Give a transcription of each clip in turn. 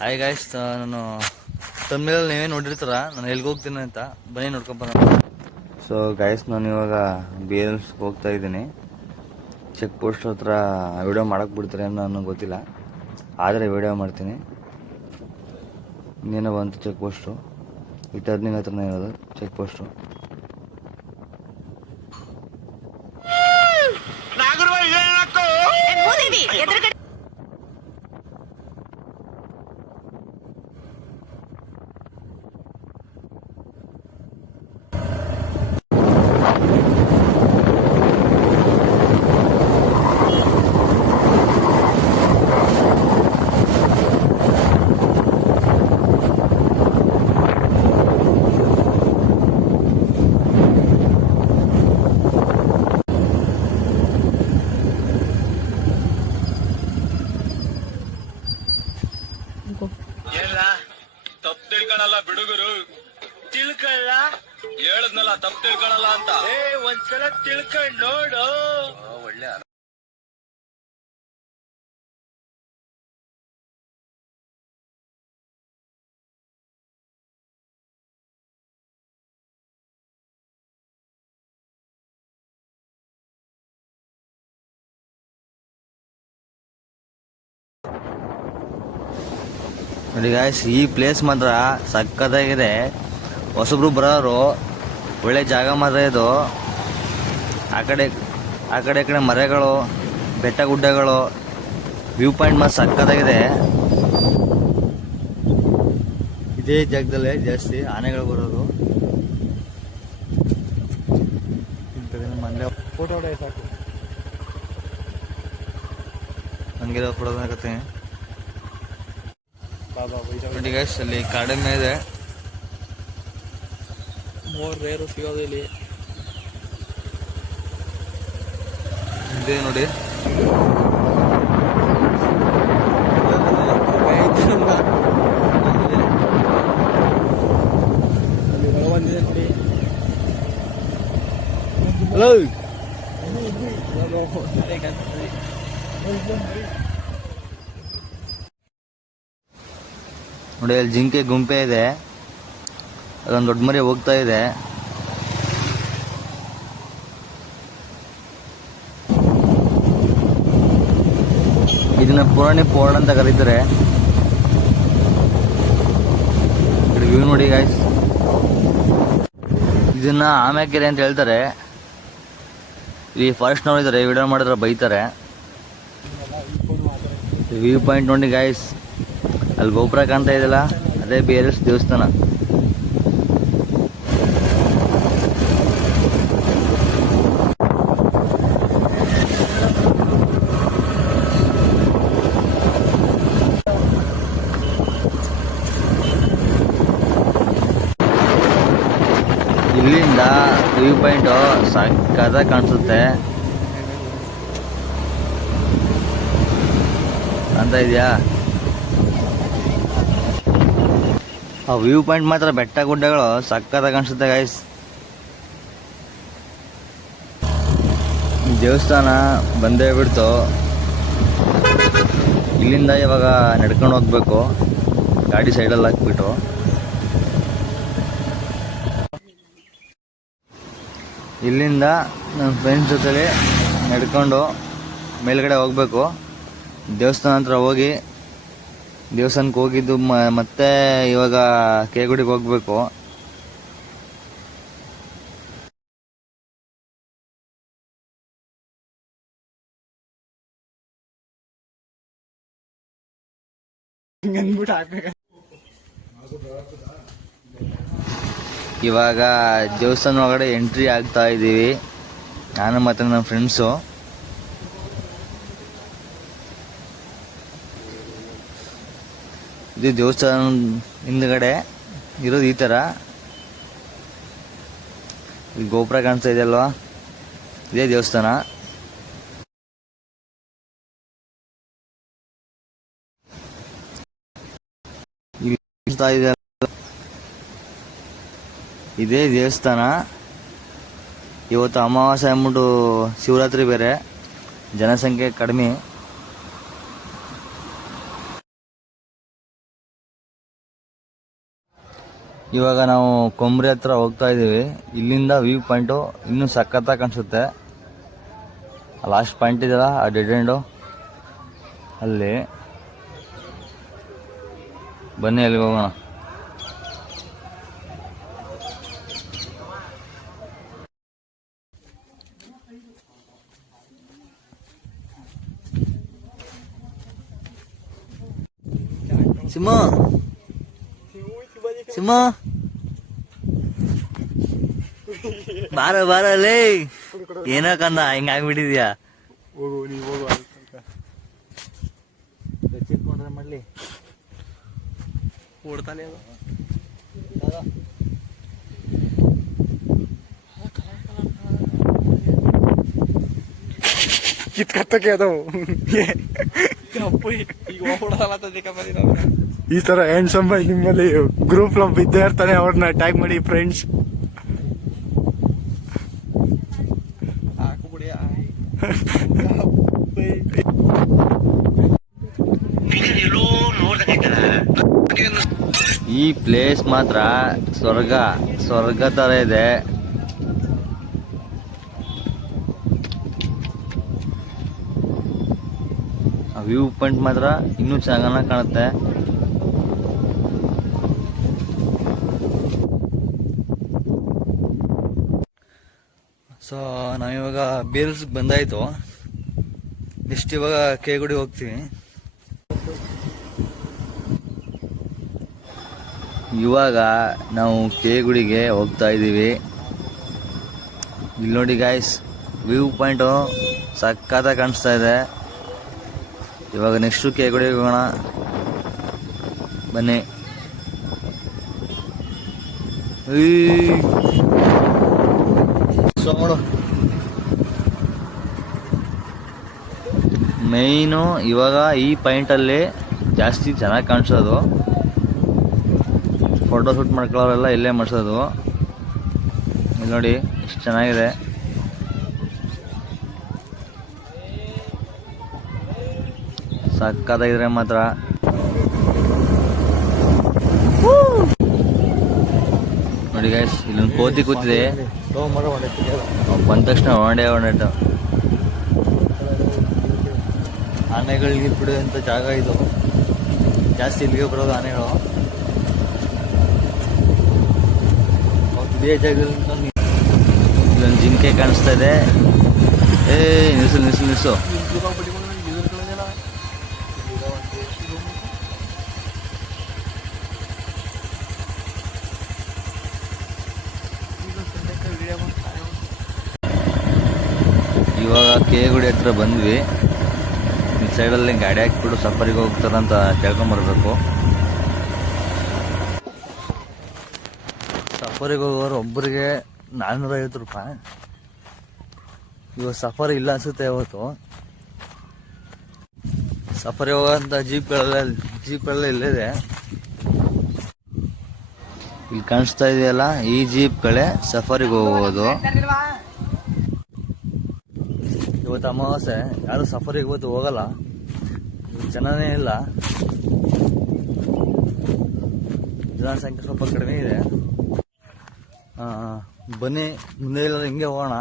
Hi guys ನಾನು ತಮ್ಮಲ್ಲಿ ನೀವೇ ನೋಡಿರ್ತಾರ. ನಾನು ಎಲ್ಲಿಗೆ ಹೋಗ್ತೀನಿ ಅಂತ. ಬನ್ನಿ ನೋಡ್ಕೊಂಬರ ಸೊ ಗಾಯ್ಸ್ ನಾನು ಇವಾಗ ಬಿ ಎಲ್ಸ್ಗೆ ಹೋಗ್ತಾ ಇದ್ದೀನಿ. ಚೆಕ್ ಪೋಸ್ಟ್ ಹತ್ರ ವಿಡಿಯೋ ಮಾಡಕ್ಕೆ ಬಿಡ್ತಾರೆ ಅನ್ನೋ ನನಗೆ ಗೊತ್ತಿಲ್ಲ. ಆದರೆ ವಿಡಿಯೋ ಮಾಡ್ತೀನಿ. ಇನ್ನೇನೋ ಬಂತು ಚೆಕ್ ಪೋಸ್ಟು ಈ ಟರ್ನಿಂಗ್ ಹತ್ರನೇ ಇರೋದು ಚೆಕ್ ಪೋಸ್ಟು ತಪ್ಪು ತಿಳ್ಕೊಳಲ್ಲ ಬಿಡುಗರು. ತಿಳ್ಕೊಳ್ಳ? ಹೇಳದ್ನಲ್ಲ ತಪ್ಪು ತಿಳ್ಕೊಳಲ್ಲ ಅಂತ. ಏ ಒಂದ್ಸಲ ತಿಳ್ಕೊಂಡ್ ನೋಡು. ನೋಡಿ ಗಾಯ್ಸ್ ಈ ಪ್ಲೇಸ್ ಮಾತ್ರ ಸಕ್ಕತ್ತಾಗಿದೆ. ಹೊಸಬ್ರು ಬರೋರು ಒಳ್ಳೆ ಜಾಗ ಮಾತ್ರ ಇದು. ಆ ಕಡೆ ಆ ಕಡೆ ಕಡೆ ಮರಗಳು ಬೆಟ್ಟ ಗುಡ್ಡಗಳು ವ್ಯೂ ಪಾಯಿಂಟ್ ಮಾತ್ರ ಸಕ್ಕತ್ತಾಗಿದೆ. ಇದೇ ಜಾಗದಲ್ಲೇ ಜಾಸ್ತಿ ಆನೆಗಳು ಬರೋದು. ಮಂಡ್ಯ ಫೋಟೋ ಸಾಕು. ಹಂಗಿರೋ ಬಾಬಾ ವೈಜಾಗ್ ನೋಡಿ ಗೈಸ್ ಅಲ್ಲಿ ಕಡಿಮೆ ಇದೆ. ಮೋರ್ ರೇರು ಸಿಗೋದು ಇಲ್ಲಿ. ಇದೆ ನೋಡಿ. ಹಲೋ ನೋಡಿ, ಅಲ್ಲಿ ಜಿಂಕೆ ಗುಂಪೆ ಇದೆ. ಅದೊಂದು ದೊಡ್ಡ ಮರಿ ಹೋಗ್ತಾ ಇದೆ. ಇದನ್ನ ಪುರಾಣಿ ಪೋರ್ಡ್ ಅಂತ ಕರೀತಾರೆ. ವ್ಯೂ ನೋಡಿ ಗಾಯ್ಸ್ ಇದನ್ನ ಆಮ್ಯಾಕೆರೆ ಅಂತ ಹೇಳ್ತಾರೆ. ಈ ಫಾರೆಸ್ಟ್ ನೋಡಿದ್ದಾರೆ ವಿಡಿಯೋ ಮಾಡಿದ್ರೆ ಬೈತಾರೆ. ವ್ಯೂ ಪಾಯಿಂಟ್ ನೋಡಿ ಗಾಯ್ಸ್ ಅಲ್ಲಿ ಗೋಪುರ ಕಾಣ್ತಾ ಇದೆಯಲ್ಲ? ಅದೇ ಬೇರೆ ದೇವಸ್ಥಾನ. ಇಲ್ಲಿಂದ ವ್ಯೂ ಪಾಯಿಂಟು ಸಕ್ಕದ ಕಾಣಿಸುತ್ತೆ. ಅಂತ ಇದೆಯಾ? ಆ ವ್ಯೂ ಪಾಯಿಂಟ್ ಮಾತ್ರ ಬೆಟ್ಟ ಗುಡ್ಡಗಳು ಸಕ್ಕತ್ತಾಗಿ ಕಾಣಿಸುತ್ತೆ ಗೈಸ್ ದೇವಸ್ಥಾನ ಬಂದೇ ಬಿಡ್ತು. ಇಲ್ಲಿಂದ ಇವಾಗ ನಡ್ಕೊಂಡು ಹೋಗ್ಬೇಕು. ಗಾಡಿ ಸೈಡಲ್ಲಿ ಹಾಕ್ಬಿಟ್ಟು. ಇಲ್ಲಿಂದ ನನ್ನ ಫ್ರೆಂಡ್ಸ್ ಜೊತೆಲಿ ನಡ್ಕೊಂಡು ಮೇಲ್ಗಡೆ ಹೋಗ್ಬೇಕು. ದೇವಸ್ಥಾನ ಹತ್ರ ಹೋಗಿ ದೇವಸ್ಥಾನಕ್ಕೆ ಹೋಗಿದ್ದು ಮತ್ತೆ ಇವಾಗ ಕೇಗುಡಿಗೆ ಹೋಗ್ಬೇಕು. ಇವಾಗ ದೇವಸ್ಥಾನ ಒಳಗಡೆ ಎಂಟ್ರಿ ಆಗ್ತಾ ಇದ್ದೀವಿ. ನಾನು ಮತ್ತೆ ನನ್ನ ಫ್ರೆಂಡ್ಸು ಇದು ದೇವಸ್ಥಾನ ಹಿಂದ್ಗಡೆ ಇರೋದು ಈ ಥರ ಗೋಪುರ ಕಾಣಿಸ್ತಾ ಇದೇ ದೇವಸ್ಥಾನ. ಇಲ್ಲಿ ಇದೆ ಇದೇ ದೇವಸ್ಥಾನ. ಇವತ್ತು ಅಮಾವಾಸ್ಯೆ ಅಂದ್ಬಿಟ್ಟು ಶಿವರಾತ್ರಿ ಬೇರೆ. ಜನಸಂಖ್ಯೆ ಕಡಿಮೆ. ಇವಾಗ ನಾವು ಕೊಂಬ್ರಿ ಹತ್ರ ಹೋಗ್ತಾ ಇದ್ದೀವಿ. ಇಲ್ಲಿಂದ ವ್ಯೂ ಪಾಯಿಂಟು ಇನ್ನೂ ಸಖತ್ತಾಗಿ ಕಾಣಿಸುತ್ತೆ. ಲಾಸ್ಟ್ ಪಾಯಿಂಟ್ ಇದೆಯಲ್ಲ, ಆ ಡೆಡ್ ಅಲ್ಲಿ. ಬನ್ನಿ ಅಲ್ಲಿಗೆ ಹೋಗೋಣ. ಸಿಂಹ. ಸಿಂಹ. ಬಾರ ಬಾರ, ಲೇ. ಏನೋ ಕಂದ ಹಿಂಗ ಆಗ್ಬಿಟ್ಟಿದ್ಯಾ? ಹೋಗು ನೀ ಹೋಗು ಚಿಕ್ಕೊಂಡ್ರೆ ಮಾಡ್ಲಿ ಓಡ್ತಾನೆ ಅದು. ಕಿತ್ಕತ್ತಕ್ಕೆ ಅದು. ಈ ತರ ಹ್ಯಾಂಡ್ಸಮ್ ನಿಮ್ಮಲ್ಲಿ ಗ್ರೂಪ್ ನಮ್ ಇದ್ದೇ ಇರ್ತಾನೆ ಅವ್ರನ್ನ ಟ್ಯಾಗ್ ಮಾಡಿ ಫ್ರೆಂಡ್ಸ್ ಈ ಪ್ಲೇಸ್ ಮಾತ್ರ ಸ್ವರ್ಗ ಸ್ವರ್ಗ ತರ ಇದೆ. ವ್ಯೂ ಪಾಯಿಂಟ್ ಮಾತ್ರ ಇನ್ನೂ ಚೆನ್ನಾಗಿ ಕಾಣುತ್ತೆ. ಸೊ ನಾವಿವಾಗ ಬೇಲ್ಸ್ ಬಂದಾಯ್ತು. ನೆಕ್ಸ್ಟ್ ಇವಾಗ ಕೇಗುಡಿ ಹೋಗ್ತೀವಿ. ಇವಾಗ ನಾವು ಕೇಗುಡಿಗೆ ಹೋಗ್ತಾ ಇದ್ದೀವಿ. ಇಲ್ಲಿ ನೋಡಿ ಗಾಯ್ಸ್ ವ್ಯೂ ಪಾಯಿಂಟು ಸಕ್ಕತ್ತಾಗಿ ಕಾಣಿಸ್ತಾ ಇದೆ. ಇವಾಗ ನೆಕ್ಸ್ಟು ಕೇಗುಡಿಗೆ ಹೋಗೋಣ. ಬನ್ನಿ ಸೊ ನೋಡು ಮೇಯ್ನು ಇವಾಗ ಈ ಪಾಯಿಂಟಲ್ಲಿ ಜಾಸ್ತಿ ಚೆನ್ನಾಗಿ ಕಾಣಿಸೋದು. ಫೋಟೋ ಶೂಟ್ ಮಾಡ್ಕೊಳ್ಳೋರೆಲ್ಲ ಇಲ್ಲೇ ಮಾಡ್ಸೋದು. ಇಲ್ಲಿ ನೋಡಿ ಎಷ್ಟು ಚೆನ್ನಾಗಿದೆ. ಸಕ್ಕತ್ತಾಗಿದ್ರೆ ಮಾತ್ರ. ನೋಡಿ ಗೈಸ್ ಇಲ್ಲೊಂದು ಕೋತಿ ಕೂತಿದೆ. ಬಂದ ತಕ್ಷಣ ಹೊಂಡೆ ಆನೆಗಳಿಗೆ ಬಿಡುವಂಥ ಜಾಗ ಇದು. ಜಾಸ್ತಿ ಇಲ್ಲಿಗೆ ಬರೋದು ಆನೆಗಳು. ಇದೇ ಇಲ್ಲೊಂದು ಜಿಂಕೆ ಕಾಣಿಸ್ತಾ ಇದೆ. ಏ, ನಿಲ್ಸು ನಿಲ್ಸು ನಿಲ್ಸು. ಇವಾಗ ಕೇಗುಡಿ ಹತ್ರ ಬಂದ್ವಿ. ಸೈಡಲ್ಲಿ ಗಾಡಿ ಹಾಕಿಬಿಟ್ಟು ಸಫರಿಗೆ ಹೋಗ್ತಾರಂತ ಕೇಳ್ಕೊಂಬರ್ಬೇಕು ಸಫರಿಗೆ ಹೋಗೋರು ಒಬ್ಬರಿಗೆ ನಾನ್ನೂರ ಐವತ್ತು ರೂಪಾಯಿ. ಇವಾಗ ಸಫರಿ ಇಲ್ಲ ಅನ್ಸುತ್ತೆ ಇವತ್ತು ಸಫರಿ ಹೋಗೋಂಥ ಜೀಪ್ಗಳೆಲ್ಲ ಜೀಪ್ಗಳೆಲ್ಲ ಇಲ್ಲಿದೆ ಇಲ್ಲಿ ಕಾಣಿಸ್ತಾ ಇದೆಯಲ್ಲ, ಈ ಜೀಪ್ಗಳೇ ಸಫರಿಗೆ ಹೋಗೋದು. ಇವತ್ತು ಅಮಾವಾಸ್ಯೆ, ಯಾರು ಸಫರಿಗೆ ಇವತ್ತು ಹೋಗಲ್ಲ. ಇವತ್ತು ಜನನೇ ಇಲ್ಲ. ಜನಸಂಖ್ಯೆ ಸ್ವಲ್ಪ ಕಡಿಮೆ ಇದೆ. ಬನ್ನಿ ಮುಂದೆ ಇಲ್ಲ ಹಿಂಗೆ ಹೋಗೋಣ.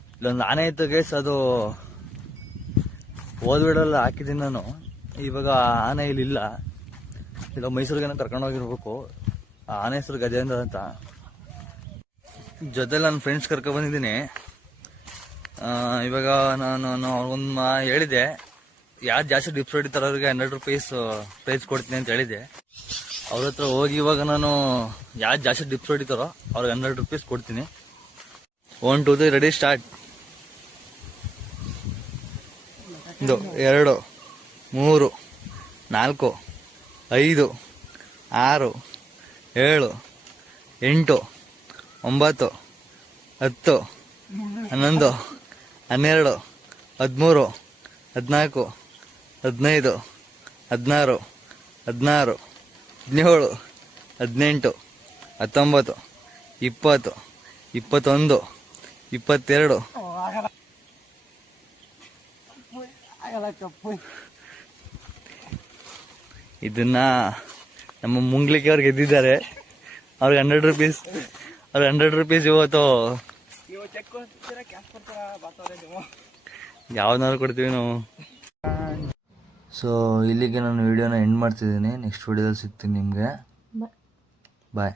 ಇಲ್ಲೊಂದು ಆನೆ ಇತ್ತು ಗೇಸ್ ಅದು ಓದ್ಬಿಡಲ್ಲ ಹಾಕಿದ್ದೀನಿ ನಾನು. ಇವಾಗ ಆನೆ ಇಲ್ಲಿ ಇಲ್ಲ. ಇಲ್ಲ ಮೈಸೂರಿಗೆ ಕರ್ಕೊಂಡು ಹೋಗಿರ್ಬೇಕು. ಆ ಆನೆ ಹೆಸರು ಗಜೇಂದ್ರ ಅಂತ. ಜೊತೆಲಿ ನನ್ನ ಫ್ರೆಂಡ್ಸ್ ಕರ್ಕೊಂಡು ಬಂದಿದ್ದೀನಿ. ಆ, ಇವಾಗ ನಾನು ನಾನು ಅವ್ರಿಗೊಂದು ಹೇಳಿದೆ. ಯಾರು ಜಾಸ್ತಿ ಡಿಪ್ಸ್ ಹೊಡಿತಾರೋ ಅವ್ರಿಗೆ ಹಂಡ್ರೆಡ್ ರುಪೀಸ್ ಪ್ರೈಸ್ ಕೊಡ್ತೀನಿ ಅಂತ ಹೇಳಿದೆ ಅವ್ರ ಹತ್ರ ಹೋಗಿ ಇವಾಗ ನಾನು ಯಾರು ಜಾಸ್ತಿ ಡಿಪ್ಸ್ ಹೊಡಿತಾರೋ ಅವ್ರಿಗೆ ಹಂಡ್ರೆಡ್ ರುಪೀಸ್ ಕೊಡ್ತೀನಿ. One two three ready start ಒಂದು, ಎರಡು, ಮೂರು, ನಾಲ್ಕು, ಐದು, ಆರು, ಏಳು, ಎಂಟು, ಒಂಬತ್ತು, ಹತ್ತು, ಹನ್ನೊಂದು, ಹನ್ನೆರಡು, ಹದಿಮೂರು, ಹದಿನಾಲ್ಕು ಹದಿನೈದು ಹದಿನಾರು ಹದಿನಾರು ಹದಿನೇಳು ಹದಿನೆಂಟು ಹತ್ತೊಂಬತ್ತು ಇಪ್ಪತ್ತು ಇಪ್ಪತ್ತೊಂದು ಇಪ್ಪತ್ತೆರಡು. ಇದನ್ನ ನಮ್ಮ ಮುಂಗ್ಲಿಕ್ಕೆ ಅವ್ರು ಗೆದ್ದಿದ್ದಾರೆ. ಅವ್ರಿಗೆ ಹಂಡ್ರೆಡ್ ರುಪೀಸ್ ಅವ್ರಿಗೆ ಹಂಡ್ರೆಡ್ ರುಪೀಸ್ ಇವತ್ತು. ಯಾವ್ದಾದ್ರು ಕೊಡ್ತೀವಿ ನಾವು. ಸೊ ಇಲ್ಲಿಗೆ ನಾನು ವಿಡಿಯೋನ ಎಂಡ್ ಮಾಡ್ತಿದ್ದೀನಿ. ನೆಕ್ಸ್ಟ್ ವಿಡಿಯೋದಲ್ಲಿ ಸಿಗ್ತೀನಿ ನಿಮಗೆ. ಬಾಯ್